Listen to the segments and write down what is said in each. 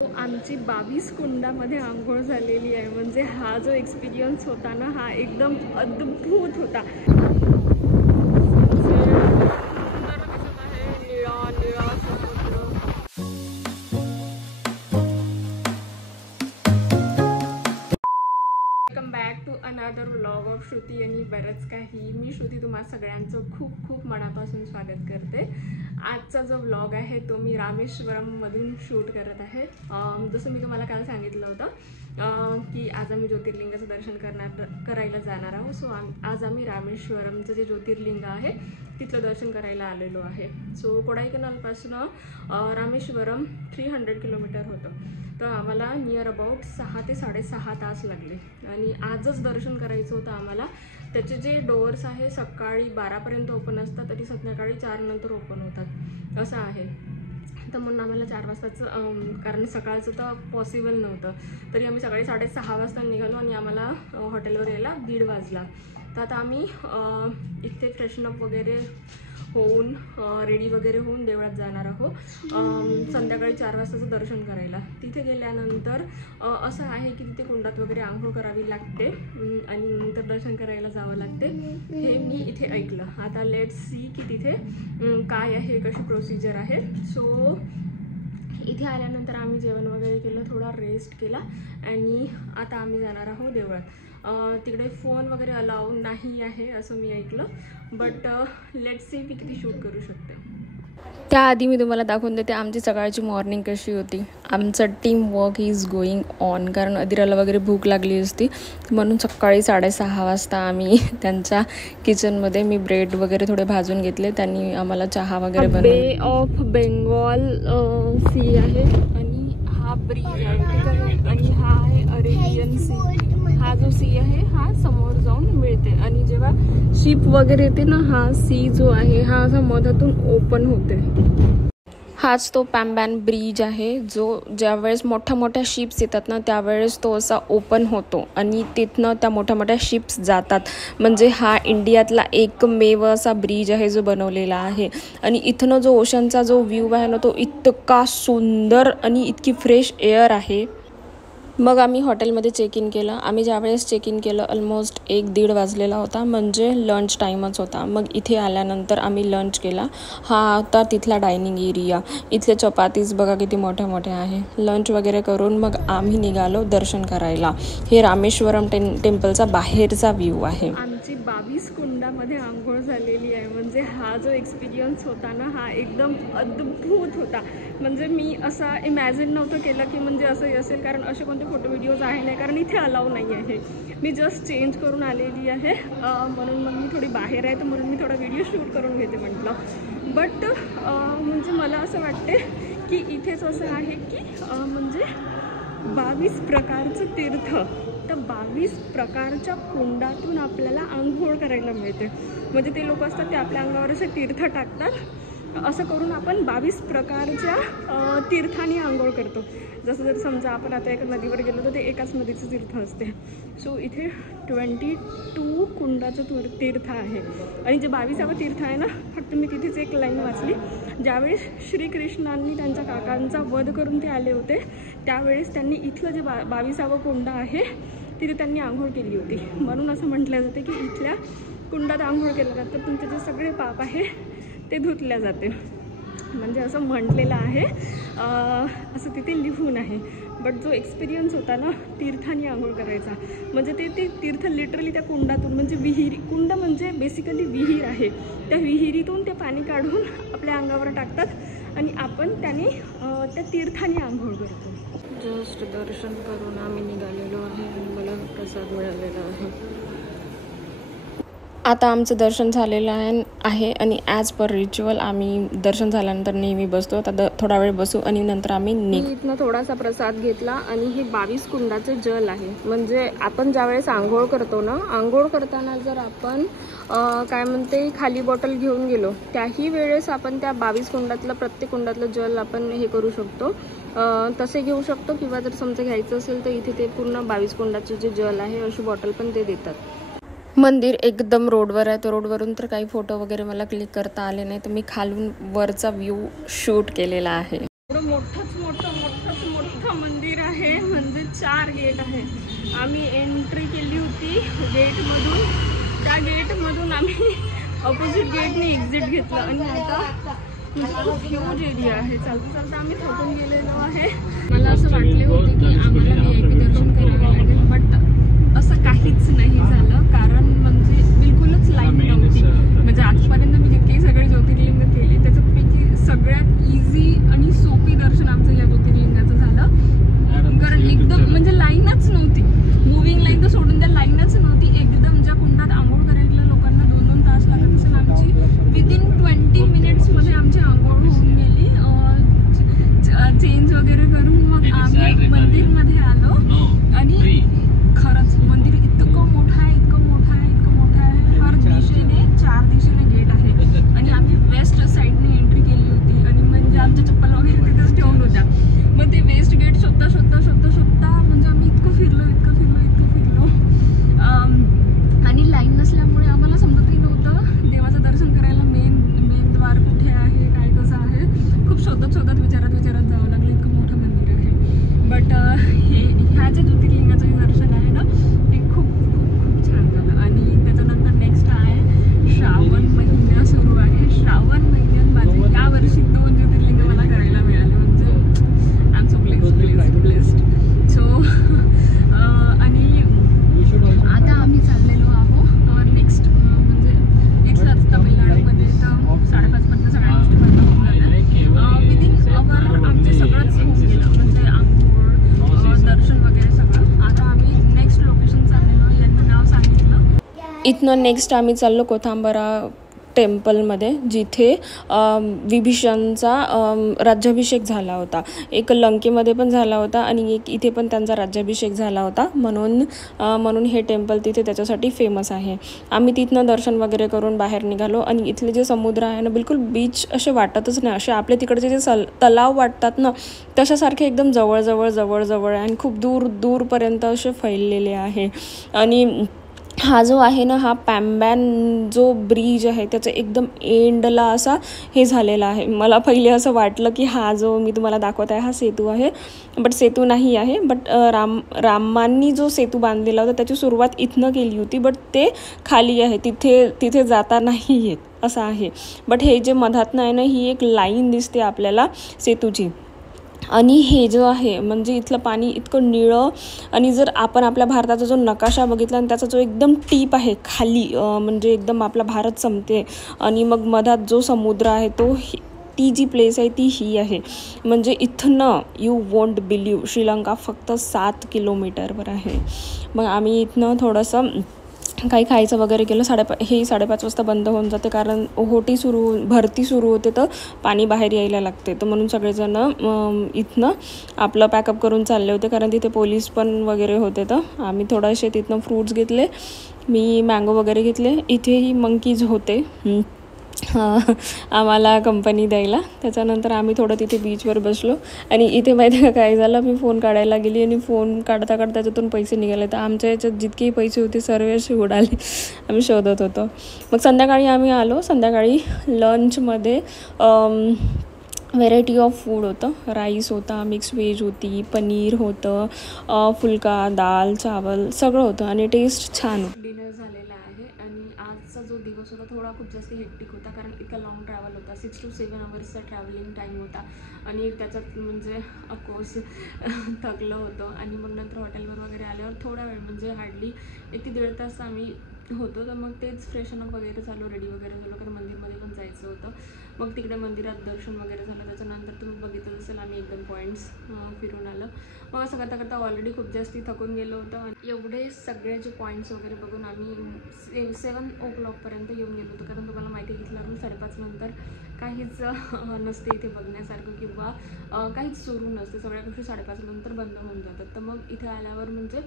आमची 22 कुंडामध्ये आंघोळ झालेली आहे. म्हणजे हा जो एक्सपिरियन्स होता ना, हा एकदम अद्भुत होता. Welcome back to another vlog of Shruti आणि बरंच काही. मी श्रुती तुम्हा सगळ्यांचं खूप खूप मनापासून स्वागत करते. आजचा जो व्लॉग आहे तो मी रामेश्वरममधून शूट करत आहे. जसं मी तुम्हाला काल सांगितलं होतं की आज आम्ही ज्योतिर्लिंगाचं दर्शन करायला जाणार आहोत. सो आज आम्ही रामेश्वरमचं जे ज्योतिर्लिंग आहे तिथलं दर्शन करायला आलेलो आहे. सो कोडाईकनालपासून रामेश्वरम 300 किलोमीटर होतं. तर आम्हाला नियर अबाउट 6 ते 6.5 तास लागले आणि आजच दर्शन करायचं होतं आम्हाला. त्याचे जे डोअर्स आहे सकाळी 12पर्यंत ओपन असतात तरी संध्याकाळी 4 नंतर ओपन होतात असं आहे. तर म्हणून आम्हाला 4 वाजताचं, कारण सकाळचं तर पॉसिबल नव्हतं, तरी आम्ही सकाळी 6:30 वाजता निघालो आणि आम्हाला हॉटेलवर यायला 1:30 वाजला. तर आता आम्ही इथे फ्रेशनअप वगैरे होऊन रेडी वगैरे होऊन देवळात जाणार आहोत संध्याकाळी 4 वाजताचं दर्शन करायला. तिथे गेल्यानंतर असं आहे की तिथे कुंडात वगैरे आंघोळ करावी लागते आणि नंतर दर्शन करायला जावं लागते. हे मी इथे ऐकलं. आता लेट्स सी की तिथे काय आहे, कशी प्रोसिजर आहे. सो इथे आल्यानंतर आम्ही जेवण वगैरे केलं, थोडा रेस्ट केला आणि आता आम्ही जाणार आहोत देवळात. तिकडे फोन वगैरे अलाउ नाही आहे असं मी ऐकलं, बट लेट्स सी मी किती शूट करू शकते. त्याआधी मी तुम्हाला दाखवून देते आमची सकाळची मॉर्निंग कशी होती. आमचं team work is going on, कारण अदिराला वगैरे भूक लागली असती म्हणून सकाळी 6:30 वाजता आम्ही त्यांच्या किचनमध्ये मी ब्रेड वगैरे थोडे भाजून घेतले. त्यांनी आम्हाला चहा वगैरे बनवला. बे ऑफ बेंगॉल सी आहे आणि हा ब्रिज आहे आणि हा आहे अरेबियन सी. हा जो सी आहे हा समोर जाऊन मिळते आणि जेव्हा शिप वगैरे येते ना, हा सी जो आहे हा असा मधातून ओपन होते. हाच तो पॅम्बॅन ब्रिज आहे जो ज्यावेळेस मोठ्या मोठ्या शिप्स येतात ना त्यावेळेस तो असा ओपन होतो आणि तिथनं त्या मोठ्या मोठ्या शिप्स जातात. म्हणजे हा इंडियातला एकमेव असा ब्रिज आहे जो बनवलेला आहे. आणि इथनं जो ओशनचा जो व्ह्यू आहे ना तो इतका सुंदर आणि इतकी फ्रेश एअर आहे. मग आम्ही हॉटेलमध्ये चेक इन केलं. आम्ही ज्यावेळेस चेक इन केलं ऑलमोस्ट 1-1:30 वाजलेला होता, म्हणजे लंच टाईमच होता. मग इथे आल्यानंतर आम्ही लंच केला. हा होता तिथला डायनिंग एरिया. इथले चपातीज बघा किती मोठ्या मोठ्या आहे. लंच वगैरे करून मग आम्ही निघालो दर्शन करायला. हे रामेश्वरम टेम्पलचा बाहेरचा व्ह्यू आहे. आमची 22 कुंडामध्ये आंघोळ झालेली आहे. म्हणजे हा जो एक्सपिरियन्स होता ना हा एकदम अद्भुत होता. म्हणजे मी असा इमॅजिन नव्हतं केलं की म्हणजे असं असेल, कारण असे कोणते फोटो व्हिडिओज आहे नाही, कारण इथे अलाउ नाही आहे. मी जस्ट चेंज करून आलेली आहे म्हणून मग मी थोडी बाहेर आहे, तर म्हणून मी थोडा व्हिडिओ शूट करून घेते म्हटलं. बट म्हणजे मला असं वाटते की इथेच असं आहे की म्हणजे 22 प्रकारचं तीर्थ, तर 22 प्रकारच्या कुंडातून आपल्याला आंघोळ करायला मिळते. म्हणजे ते लोक असतात ते आपल्या अंगावर असे तीर्थ टाकतात. असं करून आपण 22 प्रकारच्या तीर्थांनी आंघोळ करतो. जसं जर समजा आपण आता एका नदीवर गेलो तर ते एकाच नदीचं तीर्थ असते. सो इथे 22 कुंडाचं तीर्थ आहे आणि जे 22वां तीर्थ आहे ना, फक्त मी तिथेच एक लाईन वाचली. ज्यावेळेस श्रीकृष्णांनी त्यांच्या काकांचा वध करून ते आले होते त्यावेळेस त्यांनी इथलं जे 22वां कुंड आहे तिथे त्यांनी आंघोळ केली होती. म्हणून असं म्हटलं जाते की इथल्या कुंडात आंघोळ केलं जातं, तुमचे जे सगळे पाप आहे ते धुतल्या जाते. म्हणजे असं म्हटलेलं आहे, असं तिथे लिहून आहे. बट जो एक्सपिरियन्स होता ना तीर्थांनी आंघोळ करायचा, म्हणजे ते तीर्थ लिटरली त्या कुंडातून, म्हणजे कुंड म्हणजे बेसिकली विहीर आहे, त्या विहिरीतून ते पाणी काढून आपल्या अंगावर टाकतात आणि आपण त्याने त्या तीर्थांनी आंघोळ करतो. जस्ट दर्शन करून आम्ही निघालेलो आहे आणि मला प्रसाद मिळालेला आहे. आता आमचं दर्शन झालेलं आहे आणि ॲज पर रिच्युअल आम्ही दर्शन झाल्यानंतर नेहमी बसतो. आता थोडा वेळ बसू आणि नंतर आम्ही इथनं थोडासा प्रसाद घेतला. आणि हे 22 कुंडाचे जल आहे. म्हणजे आपण ज्यावेळेस आंघोळ करतो ना, आंघोळ करताना जर आपण काय म्हणते खाली बॉटल घेऊन गेलो त्याही वेळेस आपण त्या 22 कुंडातलं प्रत्येक कुंडातलं जल आपण हे करू शकतो, तसे घेऊ शकतो. किंवा जर समजा घ्यायचं असेल तर इथे ते पूर्ण 22 कुंडाचे जे जल आहे अशी बॉटल पण ते देतात. मंदिर एकदम रोडवर आहे, तर रोडवरून तर काही फोटो वगैरे मला क्लिक करता आले नाही, तर मी खालून वरचा व्ह्यू शूट केलेला आहे. मोठं मंदिर आहे, म्हणजे 4 गेट आहे. आम्ही एंट्री केली होती गेटमधून, त्या गेटमधून आम्ही ऑपोजिट गेटने एक्झिट घेतलं आणि आता म्हणजे खूप ह्यूज एरिया आहे. चालता चालता आम्ही थकून गेलेलो आहे. मला असं वाटले होते की आम्हाला VIP दर्शन करावे लागेल, बट असं काहीच नाही झालं. कारण म्हणजे बिलकुलच लाईन नव्हती. म्हणजे आजपर्यंत मी जितकेही सगळे ज्योतिर्लिंग केले त्याच्यापैकी सगळ्यात इझी आणि सोपी दर्शन आमचं या ज्योतिर्लिंगाचं झालं. कारण एकदम म्हणजे लाईनच नव्हती, मुव्हिंग लाईन तर सोडून द्या, लाईनच नव्हती. एकदम ज्या कुंडात आंघोळ करायला लोकांना 2-2 तास लागत असेल, आमची विदिन 20 मिनिट्समध्ये आमची आंघोळ होऊन गेली. चेंज वगैरे करून मग आम्ही मंदिरमध्ये आलो. आणि खरंच मंदिर इतकं मोठं आहे, इतकं मोठं आहे, इतकं मोठं आहे. हर दिशेने 4 दिशेने गेट आहे आणि आम्ही वेस्ट साईडने एंट्री केली होती. आणि म्हणजे आमच्या चप्पल वगैरे तिथेच ठेवून होत्या. मग ते वेस्ट गेट शोधता शोधता शोधता शोधता म्हणजे आम्ही इतकं फिरलो. आणि लाईन नसल्यामुळे आम्हाला समजतही नव्हतं देवाचं दर्शन करायला मेन द्वार कुठे आहे, काय कसं आहे. खूप शोधत विचारत जावं लागलं. इतकं मोठं मंदिर आहे. बट ह्या जे ज्योतिर्लिंगाचं जे दर्शन आहे ना, ते खूप छान झालं. आणि त्याच्यानंतर नेक्स्ट आहे श्रावण महिना सुरू आहे. श्रावण महिन्यात माझे यावर्षी 2 ज्योतिर्लिंग मला करायला मिळाले. म्हणजे I am so blessed. So आणि आता आम्ही चाललेलो आहोत नेक्स्ट म्हणजे इथलंच तामिळनाडूमध्ये. तर 5:30 सगळ्या गोष्टी बंद होऊन जातात. विदिन अवर आमचे सगळंच होऊन गेलं, म्हणजे आंघोळ, दर्शन वगैरे सगळं. आता आम्ही नेक्स्ट लोकेशन चाललेलो, यांनी नाव सांगितलं. इथनं नेक्स्ट आम्ही चाललो कोथांबरा टेम्पलमध्ये, जिथे विभीषणचा राज्याभिषेक झाला होता. एक लंकेमध्ये पण झाला होता आणि एक इथे पण त्यांचा राज्याभिषेक झाला होता. म्हणून हे टेम्पल तिथे त्याच्यासाठी फेमस आहे. आम्ही तिथनं दर्शन वगैरे करून बाहेर निघालो. आणि इथले जे समुद्र आहे ना, बिलकुल बीच असे वाटतच नाही. असे आपल्या तिकडचे जे तलाव वाटतात ना, तशासारखे एकदम जवळ आणि खूप दूरपर्यंत असे फैललेले आहे. आणि हा जो आहे ना, हा पॅम्बॅन जो ब्रिज आहे त्याचं एकदम एंडला असा हे झालेला आहे. मला पहिले असं वाटलं की हा जो मी तुम्हाला दाखवत आहे हा सेतू आहे, बट सेतू नाही आहे. बट रामांनी जो सेतू बांधलेला होता त्याची सुरुवात इथनं केली होती, बट ते खाली आहे, तिथे जाता नाही येत असं आहे. बट हे जे मधातनं आहे ना, ही एक लाईन दिसते आपल्याला सेतूची. आणि हे जो आहे म्हणजे इथलं पाणी इतकं निळं. आणि जर आपण आपल्या भारताचा जो नकाशा बघितला आणि त्याचा जो एकदम टीप आहे खाली, म्हणजे एकदम आपला भारत संपते आणि मग मधात जो समुद्र आहे ती जी प्लेस आहे ती ही आहे. म्हणजे इथनं यू वोंट बिलीव, श्रीलंका फक्त 7 किलोमीटरवर आहे. मग आम्ही इथनं थोडंसं काही खायचं वगैरे केलं. 5:30 वाजता बंद होऊन जाते, कारण भरती सुरू होते तर पाणी बाहेर यायला लागते. तर म्हणून सगळेजण इथनं आपलं पॅकअप करून चालले होते, कारण तिथे पोलीस पण वगैरे होते. तर आम्ही थोडेसे तिथनं फ्रूट्स घेतले. मी मँगो वगैरे घेतले. इथेही मंकीज होते आम्हाला कंपनी द्यायला. त्याच्यानंतर आम्ही थोडं तिथे बीचवर बसलो. आणि इथे माहिती आहे का काय झालं, मी फोन काढायला गेली आणि फोन काढता त्याच्यातून पैसे निघाले. तर आमच्या याच्यात जितकेही पैसे होते सर्व असे उडाले. आम्ही शोधत होतो. मग संध्याकाळी आम्ही आलो. संध्याकाळी लंचमध्ये व्हेरायटी ऑफ फूड होतं. राईस होता, मिक्स व्हेज होती, पनीर होतं, फुलका, दाल, चावल सगळं होतं आणि टेस्ट छान होतं. डिनर झालेला आहे. आणि आजचा जो दिवस होता थोडा खूप जास्त हेक्टिक होता, कारण इतका लॉंग ट्रॅव्हल होता. 6 to 7 अवर्सचा ट्रॅव्हलिंग टाईम होता. आणि त्याच्यात म्हणजे ऑफकोर्स थकलं होतं. आणि मग नंतर हॉटेलवर वगैरे आल्यावर थोडा वेळ म्हणजे हार्डली 1 ते 1.5 तास आम्ही होतो. तर मग तेच फ्रेशनअप वगैरे झालो, रेडी वगैरे झालो, कारण मंदिरमध्ये पण जायचं होतं. मग तिकडे मंदिरात दर्शन वगैरे झालं. त्याच्यानंतर तुम्ही बघितलं असेल आम्ही एकदम पॉईंट्स फिरून आलं. मग असं करता ऑलरेडी खूप जास्ती थकून गेलो होतं. आणि एवढे सगळे जे पॉईंट्स वगैरे बघून आम्ही 7 o'clockपर्यंत येऊन गेलो होतो, कारण तुम्हाला माहिती आहे इथला रूम 5:30 नंतर काहीच नसते इथे बघण्यासारखं, किंवा काहीच सुरू नसते. सगळ्या गोष्टी 5:30 नंतर बंद होऊन जातात. तर मग इथे आल्यावर म्हणजे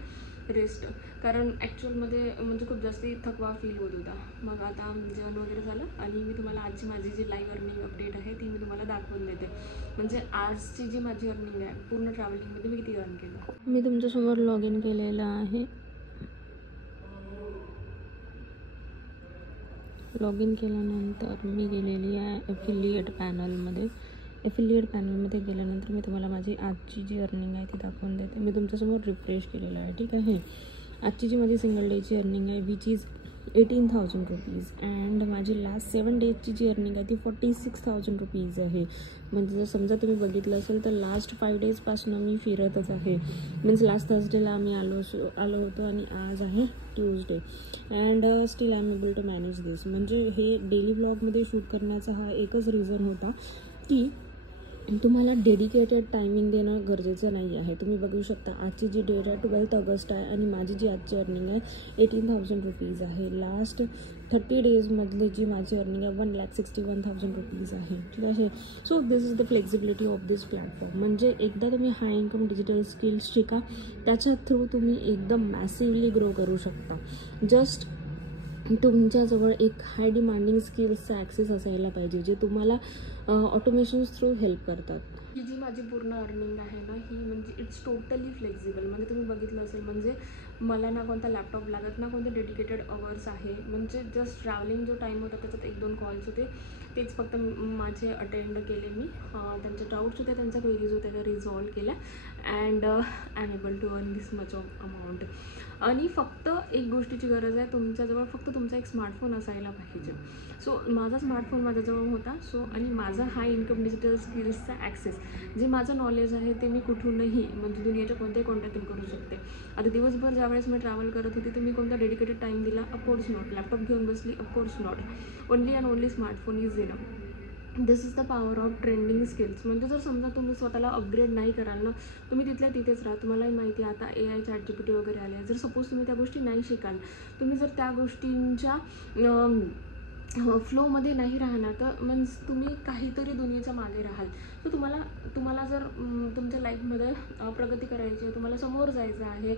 रेस्ट, कारण ॲक्च्युअलमध्ये म्हणजे खूप जास्ती थकवा फील होत होता. मग आता जेवण वगैरे झालं आणि मी तुम्हाला आजची माझी जी लाईव्ह अर्निंग अपडेट आहे ती मी तुम्हाला दाखवून देते. म्हणजे आजची जी माझी अर्निंग आहे पूर्ण ट्रॅव्हलिंगमध्ये मी किती अर्न केलं. मी तुमच्यासमोर लॉग इन केलेलं आहे. लॉग इन केल्यानंतर मी गेलेली आहे ॲफिलिएट पॅनलमध्ये. एफिलिएट पॅनलमध्ये गेल्यानंतर मी तुम्हाला माझी आजची जी अर्निंग आहे ती दाखवून देते. मी तुमच्यासमोर रिफ्रेश केलेलं आहे, ठीक आहे. आजची जी माझी सिंगल डेची अर्निंग आहे विच इज 18,000 रुपीज अँड माझी लास्ट 7 डेजची जी अर्निंग आहे ती 46,000 रुपीज आहे. म्हणजे जर समजा तुम्ही बघितलं असेल तर लास्ट 5 डेजपासून मी फिरतच आहे. मीन्स लास्ट थर्सडेला आम्ही आलो होतो आणि आज आहे Tuesday and still I am able to manage this. म्हणजे हे डेली व्लॉगमध्ये शूट करण्याचा हा एकच रिझन होता की तुम्हाला डेडिकेटेड टायमिंग देणं गरजेचं नाही आहे. तुम्ही बघू शकता आजची जी डेट आहे 12 ऑगस्ट आहे आणि माझी जी आजची अर्निंग आहे 18,000 रुपीज आहे. लास्ट 30 डेजमधली जी माझी अर्निंग आहे 1,61,000 रुपीज आहे, ठीक आहे. So this is the flexibility of this platform. म्हणजे एकदा तुम्ही हाय इन्कम डिजिटल स्किल्स शिका, त्याच्या थ्रू तुम्ही एकदम मॅसिवली ग्रो करू शकता. जस्ट तुमच्याजवळ एक हाय डिमांडिंग स्किल्सचा ॲक्सेस असायला पाहिजे जे तुम्हाला ऑटोमेशन्स थ्रू हेल्प करतात. ही जी माझी पूर्ण अर्निंग आहे ना ही म्हणजे इट्स टोटली फ्लेक्झिबल. म्हणजे तुम्ही बघितलं असेल म्हणजे मला ना कोणता लॅपटॉप लागत ना कोणते डेडिकेटेड अवर्स आहे. म्हणजे जस्ट ट्रॅव्हलिंग जो टाईम होता त्याच्यात 1-2 कॉल्स होते तेच फक्त माझे अटेंड केले मी. त्यांचे डाऊट्स होते, त्यांच्या क्वेरीज होत्या त्या रिझॉल्व केल्या and I am able to earn this much of amount. आणि फक्त एक गोष्टीची गरज आहे, तुमच्याजवळ फक्त तुमचा एक स्मार्टफोन असायला पाहिजे. सो माझा स्मार्टफोन माझ्याजवळ होता. सो आणि माझा हाय इन्कम डिजिटल स्किल्सचा ॲक्सेस जे माझं नॉलेज आहे ते मी कुठूनही म्हणजे दुनियाच्या कोणत्याही कॉन्टॅक्टून करू शकते. आता दिवसभर ज्यावेळेस मी ट्रॅव्हल करत होती तर मी कोणता डेडिकेटेड टाईम दिला? Of course not. लॅपटॉप घेऊन बसली? Of course not. Only and only smartphone is enough. This is the power of trending skills. म्हणजे जर समजा तुम्ही स्वतःला अपग्रेड नाही कराल ना, तुम्ही तिथल्या तिथेच राहा. तुम्हालाही माहिती आहे आता AI ChatGPT वगैरे आले आहे. जर सपोज तुम्ही त्या गोष्टी नाही शिकाल, तुम्ही जर त्या गोष्टींच्या फ्लोमध्ये नाही राहणार तर मीन्स तुम्ही काहीतरी दुनियेच्या मागे राहाल. तर तुम्हाला जर तुमच्या लाईफमध्ये प्रगती करायची आहे, तुम्हाला समोर जायचं आहे,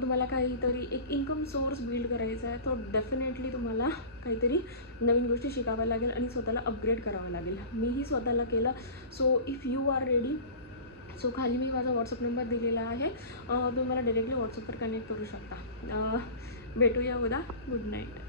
तुम्हाला काहीतरी एक इन्कम सोर्स बिल्ड करायचा आहे, तर डेफिनेटली तुम्हाला काहीतरी नवीन गोष्टी शिकाव्या लागेल आणि स्वतःला अपग्रेड करावं लागेल. मीही स्वतःला केलं. So if you are ready, so खाली मी माझा व्हॉट्सअप नंबर दिलेला आहे, तुम्ही मला डायरेक्टली व्हॉट्सअपवर कनेक्ट करू शकता. भेटूया उद्या. Good night.